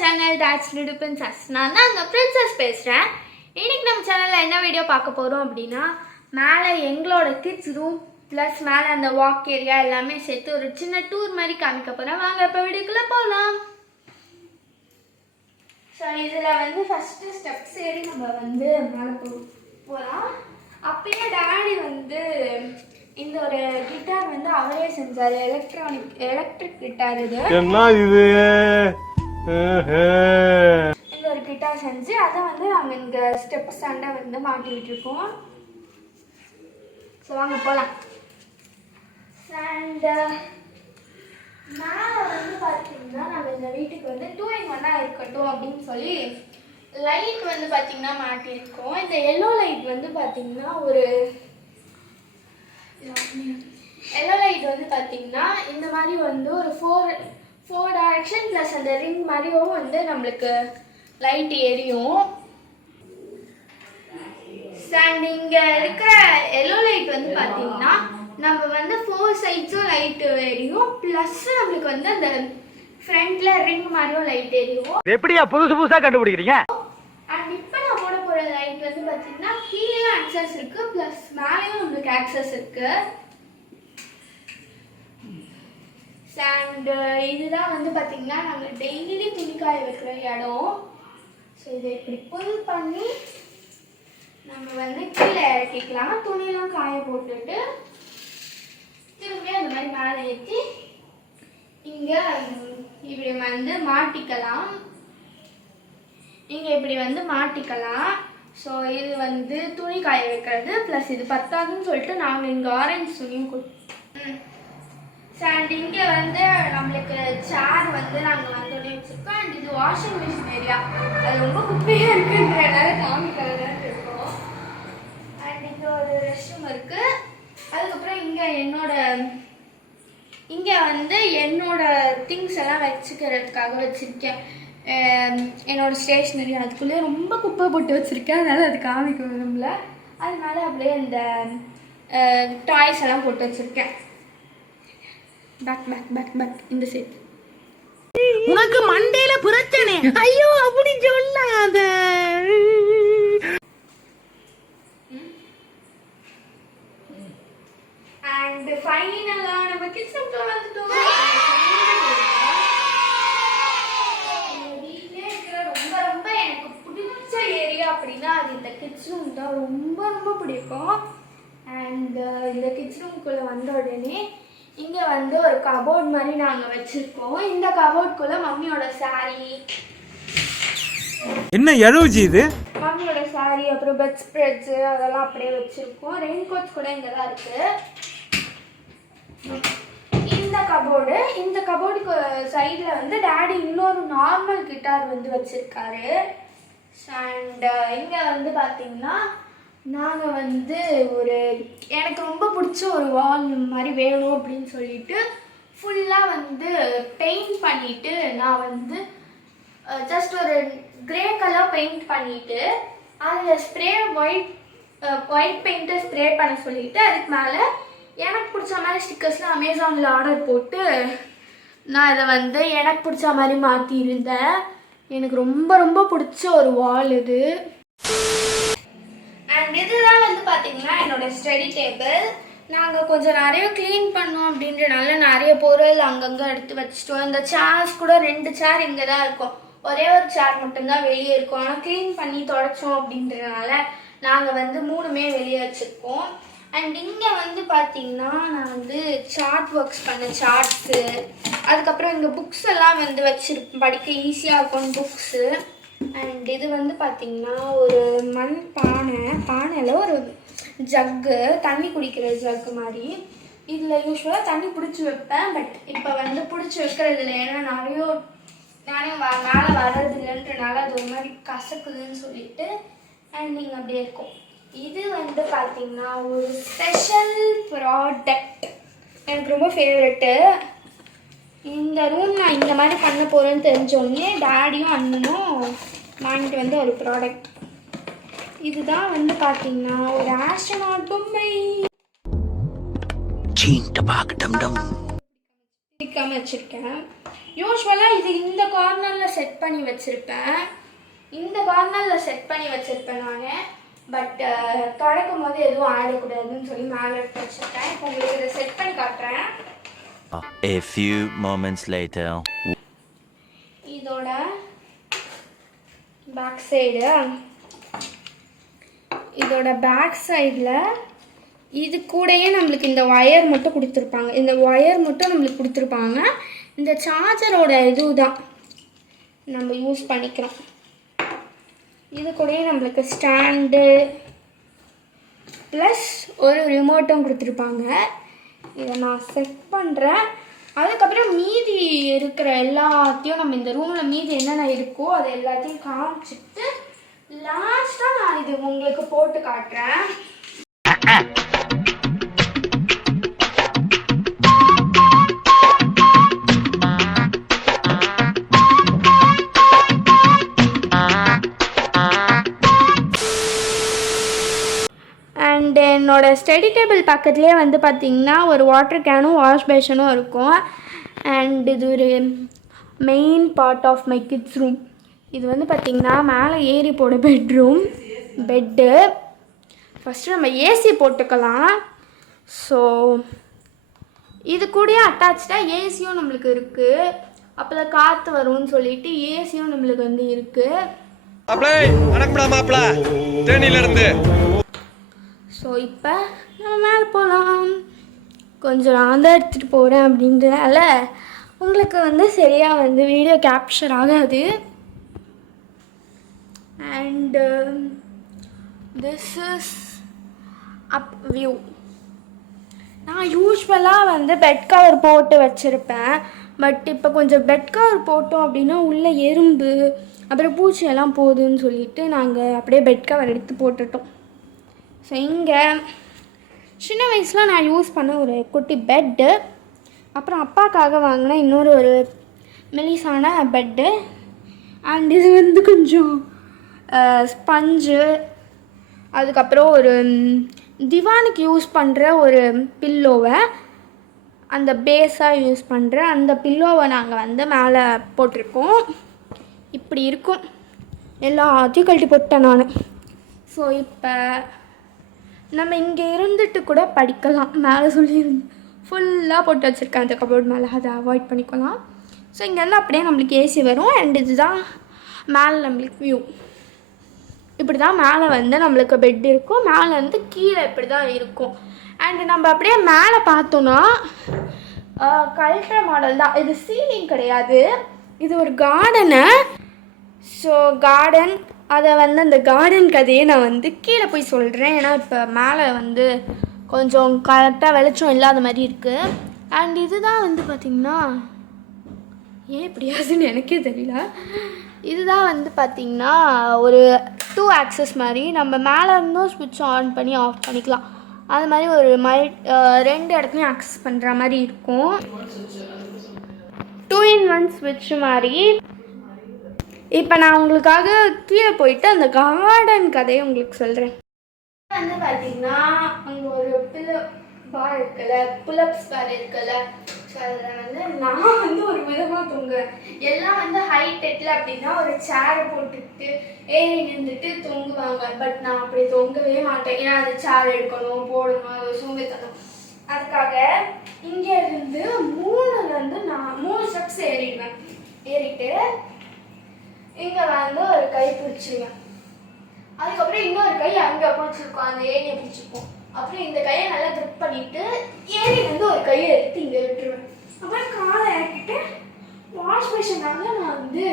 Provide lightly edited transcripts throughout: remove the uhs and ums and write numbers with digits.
Channel dad's little princess. நான் தான் அங்கே பிரின்சஸ் பேசுகிறேன். இன்றைக்கி நம்ம சேனலில் என்ன வீடியோ பார்க்க போகிறோம் அப்படின்னா, மேலே எங்களோட கிட்ஸ் ரூம் ப்ளஸ் மேலே அந்த வாக் ஏரியா எல்லாமே சேர்த்து ஒரு சின்ன டூர் மாதிரி காமிக்க போகிறேன். வாங்க இப்போ வீடியோக்குள்ளே போகலாம். ஸோ இதில் வந்து ஃபஸ்ட்டு ஸ்டெப்ஸ் ஏறி நம்ம வந்து மேலே போகலாம். அப்பயே டேடி வந்து இந்த ஒரு கிட்டார் வந்து அவரே செஞ்சார். Electric guitar. இது என்ன இது? இந்த ஒரு கிட்டார் செஞ்சு அதை வந்து நாங்கள் இங்கே ஸ்டெப் ஸ்டாண்டை வந்து மாட்டி விட்டுருக்கோம். ஸோ வாங்க போகலாம். அண்ட் மேலே வந்து பார்த்தீங்கன்னா நாங்கள் இந்த வீட்டுக்கு வந்து 2-in-1 இருக்கட்டும் அப்படின்னு சொல்லி லைட் வந்து பார்த்தீங்கன்னா மாட்டியிருக்கோம். இந்த எல்லோ லைட் வந்து பார்த்தீங்கன்னா ஒரு எல்லோ லைட் வந்து பார்த்தீங்கன்னா இந்த மாதிரி வந்து ஒரு ஃபோர் டைரக்ஷன் ப்ளஸ் அந்த ரிங் மாதிரியும் வந்து நம்மளுக்கு லைட் எரியும். அண்ட் இங்கே இருக்கிற எல்லோ லைட் வந்து பார்த்தீங்கன்னா நம்ம வந்து 4 சைட்ஸும் லைட் எரியும். ப்ளஸ் நம்மளுக்கு வந்து அந்த ஃப்ரண்ட்ல ரிங் மாதிரியும் லைட் எரியும். எப்படியா புதுசாக கண்டுபிடிக்கிறீங்க? அண்ட் இப்போ நான் போட போகிற லைட் வந்து பார்த்தீங்கன்னா கீழேயும் ஆக்சஸ் இருக்குது ப்ளஸ் மேலேயும் நம்மளுக்கு ஆக்சஸ் இருக்குது. அண்ட் இதுதான் வந்து பார்த்தீங்கன்னா நாங்கள் டெய்லி துணிக்காய வைக்கிற இடம். ஸோ இதை இப்படி புல் பண்ணி நம்ம வந்து கீழே இறக்கிக்கலாம். துணியெல்லாம் காய போட்டுட்டு திரும்பி அந்த மாதிரி மேலே ஏற்றி இங்கே இப்படி வந்து மாட்டிக்கலாம். இங்கே இப்படி வந்து மாட்டிக்கலாம். ஸோ இது வந்து துணி காய வைக்கிறது ப்ளஸ் இது பத்தாதுன்னு சொல்லிட்டு நாங்கள் இங்கே ஆரஞ்சு துணியும் அண்ட் இங்கே வந்து நம்மளுக்கு சேர் வந்து நாங்கள் வந்து வச்சுருக்கோம். அண்ட் இது வாஷிங் மிஷின் ஏரியா. அது ரொம்ப குப்பையாக இருக்குன்றதுனால காமிக்கிறதுன்னு இருக்கோம். அண்ட் இங்கே ஒரு ரெஸ்ட் ரூம் இருக்குது. அதுக்கப்புறம் இங்கே வந்து என்னோட திங்ஸ் எல்லாம் வச்சுக்கிறதுக்காக வச்சுருக்கேன். என்னோட ஸ்டேஷ்னரி அதுக்குள்ளே ரொம்ப குப்பை போட்டு வச்சுருக்கேன். அதனால் அது காமிக்க விரும்பல. அதனால அப்படியே இந்த டாய்ஸ் எல்லாம் போட்டு வச்சுருக்கேன். பேக் இந்த சைடு. உனக்கு மண்டையில பிரச்சனை. ஐயோ அப்படி சொல்லாத. அண்ட் ஃபைனலா நம்ம கிச்சனுக்குள்ள வந்துட்டோம். வீட்லயே இருக்கிற ரொம்ப எனக்கு பிடிச்ச ஏரியா அப்படின்னா அது இந்த கிச்சன் தான். ரொம்ப பிடிக்கும். அண்ட் இந்த கிச்சனுக்குள்ள வந்த உடனே இங்கே வந்து ஒரு கபோர்ட் மாதிரி நாங்கள் வச்சுருக்கோம். இந்த கபோர்டுக்குள்ளே மம்மியோட சாரீ, என்ன எழுவுச்சு இது, மம்மியோட சாரீ அப்புறம் பெட் ஸ்ப்ரெட்ஸு அதெல்லாம் அப்படியே வச்சுருக்கோம். ரெயின் கோட்ஸ் கூட இங்கே தான் இருக்குது. இந்த கபோர்டுக்கு சைடில் வந்து டேடி இன்னொரு நார்மல் கிட்டார் வந்து வச்சுருக்காரு. அண்ட் இங்கே வந்து பார்த்திங்கன்னா நாங்கள் வந்து எனக்கு ரொம்ப பிடிச்ச ஒரு வால் மாதிரி வேணும் அப்படின்னு சொல்லிட்டு ஃபுல்லாக வந்து பெயிண்ட் பண்ணிவிட்டு நான் வந்து ஜஸ்ட் ஒரு கிரே கலர் பெயிண்ட் பண்ணிவிட்டு அதில் ஸ்ப்ரே ஒயிட் பெயிண்ட்டை ஸ்ப்ரே பண்ண சொல்லிவிட்டு அதுக்கு மேலே எனக்கு பிடிச்ச மாதிரி ஸ்டிக்கர்ஸ்லாம் அமேசானில் ஆர்டர் போட்டு நான் இதை வந்து எனக்கு பிடிச்ச மாதிரி மாற்றிருந்தேன். எனக்கு ரொம்ப பிடிச்ச ஒரு வால் இது. அண்ட் இதுதான் வந்து பார்த்தீங்கன்னா என்னோட ஸ்டடி டேபிள். நாங்கள் கொஞ்சம் நிறைய க்ளீன் பண்ணோம் அப்படின்றனால நிறைய பொருள் அங்கங்கே எடுத்து வச்சுட்டோம். இந்த சேர்ஸ் கூட 2 சேர் இங்கே தான் இருக்கும். ஒரே ஒரு சேர் மட்டும்தான் வெளியே இருக்கும். ஆனால் க்ளீன் பண்ணி தொடச்சோம் அப்படின்றனால நாங்கள் வந்து 3மே வெளியே வச்சுருக்கோம். அண்ட் இங்கே வந்து பார்த்தீங்கன்னா நான் வந்து சார்ட் ஒர்க்ஸ் பண்ண சார்ட்ஸு, அதுக்கப்புறம் இங்கே புக்ஸ் எல்லாம் வந்து வச்சுருப்பேன். படிக்க ஈஸியாக இருக்கும் புக்ஸு. அண்ட் இது வந்து பார்த்திங்கன்னா ஒரு மண் பானையில் ஒரு ஜக்கு, தண்ணி குடிக்கிற ஜக்கு மாதிரி. இதில் யூஸ்வலாக தண்ணி பிடிச்சி வைப்பேன். பட் இப்போ வந்து பிடிச்சி வைக்கிறது இல்லை. ஏன்னா நானே மேலே வர்றது இல்லைன்றனால அது ஒரு மாதிரி கசக்குதுன்னு சொல்லிட்டு. அண்ட் நீங்கள் அப்படியே இருக்கும். இது வந்து பார்த்திங்கன்னா ஒரு ஸ்பெஷல் ப்ராடக்ட், எனக்கு ரொம்ப ஃபேவரெட்டு. இந்த ரூம் நான் இந்த மாதிரி பண்ண போகிறேன்னு தெரிஞ்சோடனே டேடியும் அண்ணனும் வாங்கிட்டு வந்து ஒரு ப்ராடக்ட். இதுதான் வந்து பார்த்தீங்கன்னா ஒரு ஆஸ்ட்ரோநாட் பொம்மை. பிடிக்காம வச்சுருக்கேன். யூஸ்வலாக இது இந்த கார்னரில் செட் பண்ணி வச்சுருப்பேன். இந்த கார்னரில் செட் பண்ணி வச்சுருப்பேன் நான். பட் தொடக்கும் போது எதுவும் ஆடக்கூடாதுன்னு சொல்லி மேலே எடுத்து வச்சுருக்கேன். இப்போ உங்களுக்கு இதை செட் பண்ணி காட்டுறேன். A few moments later. இதோட பேக் சைடு, இதோட பேக் சைடில் இது கூடயே நம்மளுக்கு இந்த ஒயர் மட்டும் கொடுத்துருப்பாங்க. இந்த ஒயர் மட்டும் நம்மளுக்கு கொடுத்துருப்பாங்க. இந்த சார்ஜரோட இதுதான் நம்ம யூஸ் பண்ணிக்கிறோம். இது கூடயே நம்மளுக்கு ஸ்டாண்டு ப்ளஸ் ஒரு ரிமோட்டும் கொடுத்துருப்பாங்க. இதை நான் செட் பண்ணுறேன். அதுக்கப்புறம் மீதி இருக்கிற எல்லாத்தையும் நம்ம இந்த ரூமில் மீதி என்னென்ன இருக்கோ அதை எல்லாத்தையும் காமிச்சிட்டு லாஸ்ட்டாக நான் இது உங்களுக்கு போட்டு காட்டுறேன். அண்ட் என்னோட ஸ்டடி டேபிள் பக்கத்துலேயே வந்து பார்த்திங்கன்னா ஒரு வாட்டர் கேனும் வாஷ் பேஷனும் இருக்கும். அண்ட் இது ஒரு main part of my kids room. இது வந்து பார்த்திங்கன்னா மேலே ஏறி போட பெட்டு. ஃபஸ்ட்டு நம்ம ஏசி போட்டுக்கலாம். ஸோ இது கூடயே அட்டாச்சாக ஏசியும் நம்மளுக்கு இருக்குது. அப்போ தான் காற்று வரும்னு சொல்லிட்டு ஏசியும் நம்மளுக்கு வந்து இருக்குது. ஸோ இப்போ நம்ம மேலே போகலாம். கொஞ்சம் நான் தான் எடுத்துகிட்டு போகிறேன் அப்படின்றனால உங்களுக்கு வந்து சரியாக வந்து வீடியோ கேப்சர் ஆகாது. And this is up view. நான் யூஸ்வலாக வந்து பெட் கவர் போட்டு வச்சுருப்பேன். பட் இப்போ கொஞ்சம் பெட் கவர் போட்டோம் அப்படின்னா உள்ளே எறும்பு அப்புறம் பூச்சியெல்லாம் போகுதுன்னு சொல்லிட்டு நாங்கள் அப்படியே பெட் கவர் எடுத்து போட்டுட்டோம். ஸோ இங்கே சின்ன வயசில் நான் யூஸ் பண்ண ஒரு குட்டி பெட்டு, அப்புறம் அப்பாக்காக வாங்கின இன்னொரு ஒரு மெலிசான பெட்டு. அண்ட் இது வந்து கொஞ்சம் ஸ்பஞ்சு, அதுக்கப்புறம் ஒரு திவானுக்கு யூஸ் பண்ணுற ஒரு பில்லோவை, அந்த பேஸாக யூஸ் பண்ணுற அந்த பில்லோவை நாங்கள் வந்து மேலே போட்டிருக்கோம். இப்படி இருக்கும். எல்லாத்தையும் கழட்டி போட்டேன் நான். ஸோ இப்போ நம்ம இங்கே இருந்துட்டு கூட படிக்கலாம். மேலே சொல்லியிருந்து ஃபுல்லாக போட்டு வச்சுருக்கேன் அந்த கபோர்ட் மேலே, அதை அவாய்ட் பண்ணிக்கலாம். ஸோ இங்கேருந்து அப்படியே நம்மளுக்கு ஏசி வரும். அண்ட் இதுதான் மேலே நம்மளுக்கு வியூ. இப்படி தான் மேலே வந்து நம்மளுக்கு பெட் இருக்கும். மேலே வந்து கீழே இப்படி தான் இருக்கும். அண்டு நம்ம அப்படியே மேலே பார்த்தோன்னா கல்ட்ர மாடல் தான். இது சீலிங் கிடையாது, இது ஒரு கார்டனு. ஸோ கார்டன், அதை வந்து அந்த கார்டன் கதையை நான் வந்து கீழே போய் சொல்கிறேன். ஏன்னா இப்போ மேலே வந்து கொஞ்சம் கரெக்டாக வெளிச்சம் இல்லாத மாதிரி இருக்குது. அண்ட் இதுதான் வந்து பார்த்திங்கன்னா ஏன் இப்படியாதுன்னு எனக்கே தெரியல. இதுதான் வந்து பார்த்திங்கன்னா ஒரு 2 ஆக்சஸ் மாதிரி. நம்ம மேலே இருந்தும் ஸ்விட்ச் ஆன் பண்ணி ஆஃப் பண்ணிக்கலாம். அது மாதிரி ஒரு 2 இடத்துலையும் ஆக்சஸ் பண்ணுற மாதிரி இருக்கும். 2-in-1 ஸ்விட்ச் மாதிரி. இப்போ நான் உங்களுக்காக கீழே போயிட்டு அந்த கார்டன் கதையை உங்களுக்கு சொல்கிறேன். வந்து பார்த்தீங்கன்னா அங்கே ஒரு பார் இருக்குல்ல, புல்லப்ஸ் பார் இருக்குல்ல. ஸோ அதில் வந்து நான் வந்து ஒரு விதமாக தூங்குவேன். எல்லாம் வந்து ஹைடெக்கில் அப்படின்னா ஒரு சேரை போட்டுக்கிட்டு ஏறி நின்றுட்டு தூங்குவாங்க. பட் நான் அப்படி தூங்கவே மாட்டேன். ஏன்னா அது சேர் எடுக்கணும், போடணும், அது சோம்பேத்தனம். அதுக்காக இங்கே இருந்து 3 ஸ்டெப்ஸ் ஏறிடுவேன். ஏறிட்டு இங்கே வந்து ஒரு கை பிடிச்சிருவேன். அதுக்கப்புறம் இன்னொரு கை அங்கே பிடிச்சிருக்கோம், அந்த ஏரியை பிடிச்சிருப்போம். அப்புறம் இந்த கையை நல்லா கிரிப் பண்ணிட்டு ஏறி வந்து ஒரு கையை எடுத்து இங்கே விட்டுருவேன். அப்புறம் காலை இறக்கிட்டு வாஷ் மிஷினாக நான் வந்து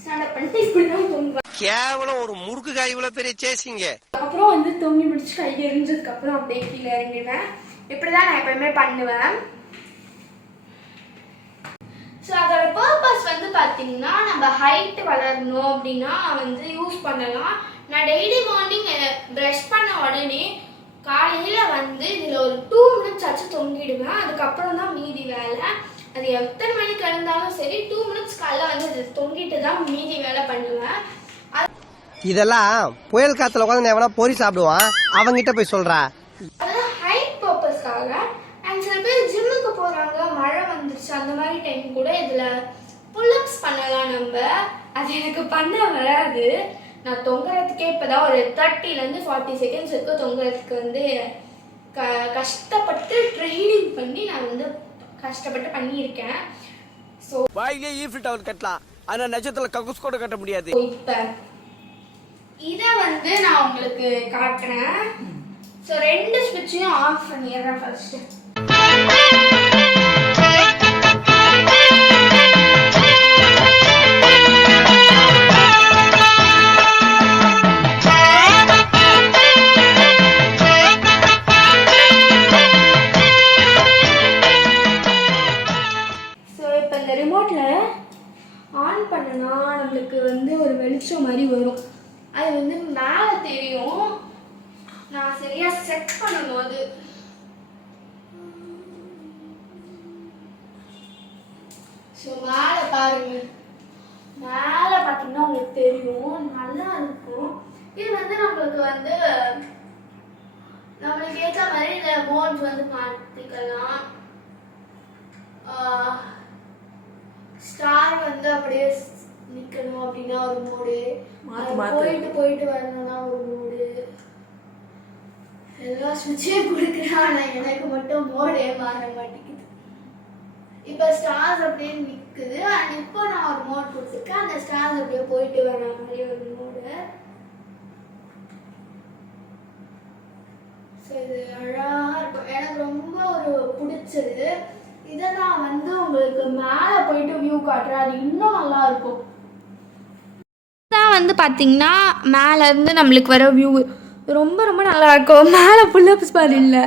ஸ்டாண்ட் பண்ணிட்டு இப்படி தான் தூங்குவேன். கேவலம் ஒரு முறுக்கு காய் இவ்வளோ பெரிய சேசிங்க. அப்புறம் வந்து தூங்கி முடிச்சு கை எரிஞ்சதுக்கப்புறம் அப்படியே கீழே இறங்கிடுவேன். இப்படி தான் நான் எப்பவுமே பண்ணுவேன். ஸோ அதோட பர்பஸ் வந்து பார்த்தீங்கன்னா நம்ம ஹைட்டு வளரணும் அப்படின்னா வந்து யூஸ் பண்ணலாம். நான் டெய்லி மார்னிங் ப்ரஷ் பண்ண உடனே காலையில் வந்து இதில் ஒரு 2 மினிட்ஸ் ஆச்சு தொங்கிடுவேன். அதுக்கப்புறம் தான் மீதி வேலை. அது எத்தனை மணிக்கு இருந்தாலும் சரி 2 மினிட்ஸ் காலைல வந்து இது தொங்கிட்டு தான் மீதி வேலை பண்ணுவேன். இதெல்லாம் புயல் காத்துல உட்காந்து எவனா பொறி சாப்பிடுவான், அவங்கிட்ட போய் சொல்றா. அதாவது ஹைட் பர்பஸ்க்காக. அண்ட் சில பேர் ஜிம்முக்கு போகிறாங்க, மழை வந்துருச்சு, அந்த மாதிரி டைம் கூட இதில் புல்லப்ஸ் பண்ணலாம் நம்ம. நம்ம. அது எனக்கு பண்ண வராது. நான் தொங்குறதுக்கே இப்போதான் ஒரு 30 to 40 seconds இருக்கு. தொங்குறதுக்கு வந்து கஷ்டப்பட்டு ட்ரைனிங் பண்ணி நான் வந்து கஷ்டப்பட்டு பண்ணியிருக்கேன். ஸோ வாயிலே ஈஃபில் டவர் கட்டலாம், ஆனால் நட்சத்திரத்தில் கக்கூஸ் கூட கட்ட முடியாது. இப்போ இதை வந்து நான் உங்களுக்கு காட்டுறேன். ஸோ 2 ஸ்விட்சையும் ஆஃப் பண்ணிடுறேன் ஃபர்ஸ்ட். ஆன் பண்ணனா நம்மளுக்கு வந்து ஒரு வெளிச்சம் மாதிரி வரும். அது வந்து மேலே தெரியும். நான் சரியா செட் பண்ணணும். அது ஸோ மேலே பாருங்க, மேலே பார்த்தீங்கன்னா உங்களுக்கு தெரியும், நல்லா இருக்கும். இது வந்து நம்மளுக்கு வந்து நம்மளுக்கு ஏற்ற மாதிரி இந்த மோட்ஸ் வந்து மாற்றிக்கலாம். ஸ்டார் வந்து அப்படியே நிக்கணும் அப்படின்னா ஒரு மோடு, போயிட்டு போயிட்டு வரணும்னா ஒரு மோடு, எல்லா ஸ்விட்சையும் கொடுக்குறேன். ஆனால் எனக்கு மட்டும் மோடே மாற மாட்டேங்குது. இப்போ ஸ்டார்ஸ் அப்படியே நிற்குது. அண்ட் இப்போ நான் ஒரு மோட் கொடுத்துருக்கேன். அந்த ஸ்டார்ஸ் அப்படியே போயிட்டு வர மாதிரி ஒரு மோடு. ஸோ இது அழகாக இருக்கும், எனக்கு ரொம்ப ஒரு பிடிச்சது. இதை நான் வந்து உங்களுக்கு மேலே போயிட்டு வியூ காட்டுறேன், அது இன்னும் நல்லா இருக்கும். தான் வந்து பார்த்தீங்கன்னா மேலேருந்து நம்மளுக்கு வர வியூ ரொம்ப ரொம்ப நல்லா இருக்கும். மேலே புல்லப்ஸ் பாரு இல்லை,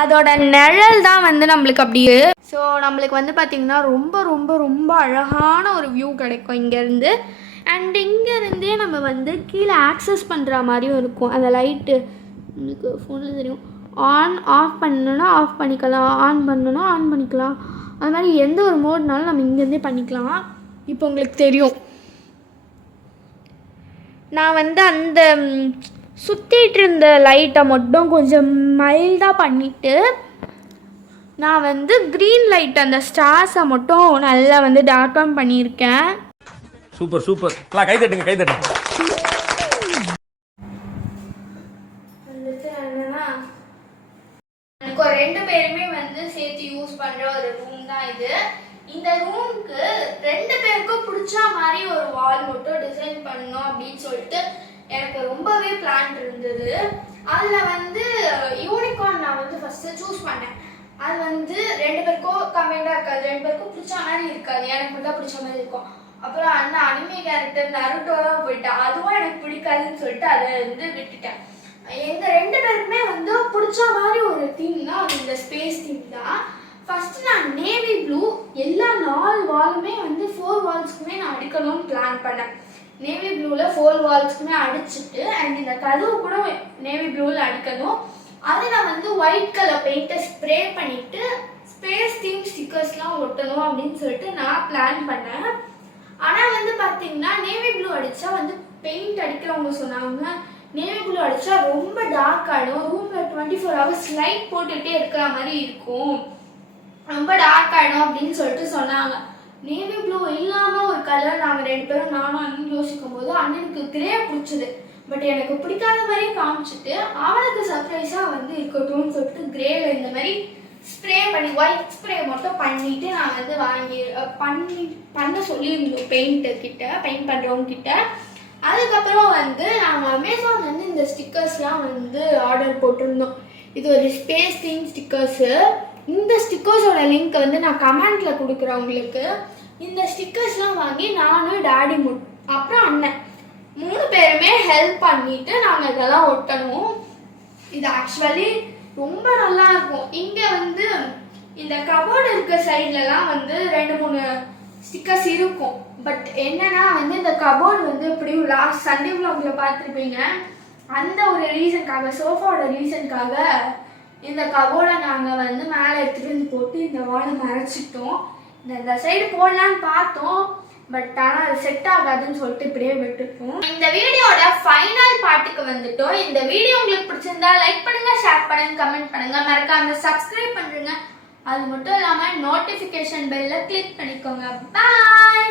அதோட நிழல் தான் வந்து நம்மளுக்கு அப்படியே. ஸோ நம்மளுக்கு வந்து பார்த்திங்கன்னா ரொம்ப ரொம்ப ரொம்ப அழகான ஒரு வியூ கிடைக்கும் இங்கேருந்து. அண்ட் இங்கேருந்தே நம்ம வந்து கீழே ஆக்சஸ் பண்ணுற மாதிரியும் இருக்கும். அந்த லைட்டு உங்களுக்கு ஃபோனில் தெரியும். ஆன் ஆஃப் பண்ணணுன்னா ஆஃப் பண்ணிக்கலாம், ஆன் பண்ணணுன்னா ஆன் பண்ணிக்கலாம். அது மாதிரி எந்த ஒரு மோட்னாலும் நம்ம இங்கேருந்தே பண்ணிக்கலாம். இப்போ உங்களுக்கு தெரியும், நான் வந்து அந்த சுற்றிட்டு இருந்த லைட்டை மட்டும் கொஞ்சம் மைல்டாக பண்ணிவிட்டு நான் வந்து க்ரீன் லைட் அந்த ஸ்டார்ஸை மட்டும் நல்லா வந்து டார்க் பண்ணியிருக்கேன். சூப்பர் சூப்பர், கை தட்டுங்க கை தட்டுங்க. எனக்கு 2 பேருமே வந்து சேர்த்து யூஸ் பண்ணுற ஒரு ரூம் தான் இது. இந்த ரூமுக்கு 2 பேருக்கும் பிடிச்ச மாதிரி ஒரு வால் மட்டும் டிசைன் பண்ணணும் அப்படின்னு சொல்லிட்டு எனக்கு ரொம்பவே பிளான் இருந்தது. அதில் வந்து யூனிகார்ன் நான் வந்து ஃபஸ்ட்டு சூஸ் பண்ணேன். அது வந்து 2 பேருக்கும் கம்மியாக இருக்காது, 2 பேருக்கும் பிடிச்ச மாதிரி இருக்காது, எனக்கு மட்டும் பிடிச்ச மாதிரி இருக்கும். அப்புறம் அந்த அனிமே கேரக்டர் நருட்டோலாம் போயிட்டேன், அதுவும் எனக்கு பிடிக்காதுன்னு சொல்லிட்டு அதை வந்து விட்டுட்டேன். எங்கள் 2 பேருக்குமே வந்து பிடிச்ச மாதிரி ஒரு தீம் தான் அது, இந்த ஸ்பேஸ் தீம் தான். ஃபஸ்ட்டு நான் நேவி ப்ளூ எல்லா 4 வாலுமே வந்து 4 வால்ஸ்க்குமே நான் அடிக்கணும்னு பிளான் பண்ணேன். நேவி ப்ளூவில் 4 வால்ஸ்க்குமே அடிச்சுட்டு அண்ட் இந்த கதவு கூட நேவி ப்ளூவில் அடிக்கணும். அதை நான் வந்து ஒயிட் கலர் பெயிண்ட்டை ஸ்ப்ரே பண்ணிவிட்டு ஸ்பேஸ் தீம் ஸ்டிக்கர்ஸ்லாம் ஒட்டணும் அப்படின்னு சொல்லிட்டு நான் பிளான் பண்ணேன். ஆனால் வந்து பார்த்தீங்கன்னா நேவி ப்ளூ அடித்தா வந்து பெயிண்ட் அடிக்கிறவங்க சொன்னாங்க நேவி ப்ளூ அடித்தா ரொம்ப டார்க் ஆகிடும், ரூமில் 24 hours லைட் போட்டுகிட்டே இருக்கிற மாதிரி இருக்கும், ரொம்ப டார்க் ஆகிடும் அப்படின்னு சொல்லிட்டு சொன்னாங்க. நேவி ப்ளூ இல்லாமல் ஒரு கலர் நாங்கள் 2 பேரும் நானும் அண்ணன் யோசிக்கும் போது அண்ணனுக்கு கிரே பிடிச்சது. பட் எனக்கு பிடிக்காத மாதிரி காமிச்சிட்டு அவனுக்கு சர்ப்ரைஸாக வந்து இருக்கட்டும்னு சொல்லிட்டு கிரேவில் இந்த மாதிரி ஸ்ப்ரே பண்ணி ஒயிட் ஸ்ப்ரே மட்டும் பண்ணிவிட்டு நான் வந்து பண்ண சொல்லியிருந்தோம் பெயிண்ட் பண்ணுறவங்க கிட்ட. அதுக்கப்புறம் வந்து நாங்கள் அமேசான்லேருந்து இந்த ஸ்டிக்கர்ஸ்லாம் வந்து ஆர்டர் போட்டிருந்தோம். இது ஒரு ஸ்பேஸ் தீம் ஸ்டிக்கர்ஸு. இந்த ஸ்டிக்கர்ஸோட லிங்க் வந்து நான் கமெண்ட்டில் கொடுக்குறேன் உங்களுக்கு. இந்த ஸ்டிக்கர்ஸ்லாம் வாங்கி நானும் டாடி அப்புறம் அண்ணன் 3 பேருமே ஹெல்ப் பண்ணிவிட்டு நாங்கள் இதெல்லாம் ஒட்டணும். இது ஆக்சுவலி ரொம்ப நல்லா இருக்கும். இங்கே வந்து இந்த கபோர்டு இருக்க சைட்லலாம் வந்து 2-3 ஸ்டிக்கர்ஸ் இருக்கும். பட் என்னன்னா வந்து இந்த கபோர்டு வந்து இப்படியும் லாஸ்ட் சண்டே vlogல பார்த்துருப்பீங்க, அந்த ஒரு ரீசனுக்காக சோஃபாவோட ரீசனுக்காக இந்த கபோர்டை நாங்கள் வந்து மேலே எடுத்துகிட்டு வந்து போட்டு இந்த வாழை மறைச்சிட்டோம். இந்த சைடு போடலான்னு பார்த்தோம், பட் ஆனால் அது செட் ஆகாதுன்னு சொல்லிட்டு இப்படியே விட்டுருப்போம். இந்த வீடியோட ஃபைனல் பார்ட்டுக்கு வந்துட்டோம். இந்த வீடியோ உங்களுக்கு பிடிச்சிருந்தா லைக் பண்ணுங்க, ஷேர் பண்ணுங்க, கமெண்ட் பண்ணுங்க, மறக்காம சப்ஸ்கிரைப் பண்ணுங்க. அது மட்டும் இல்லாமல் நோட்டிஃபிகேஷன் பெல்ல கிளிக் பண்ணிக்கோங்க. பாய்.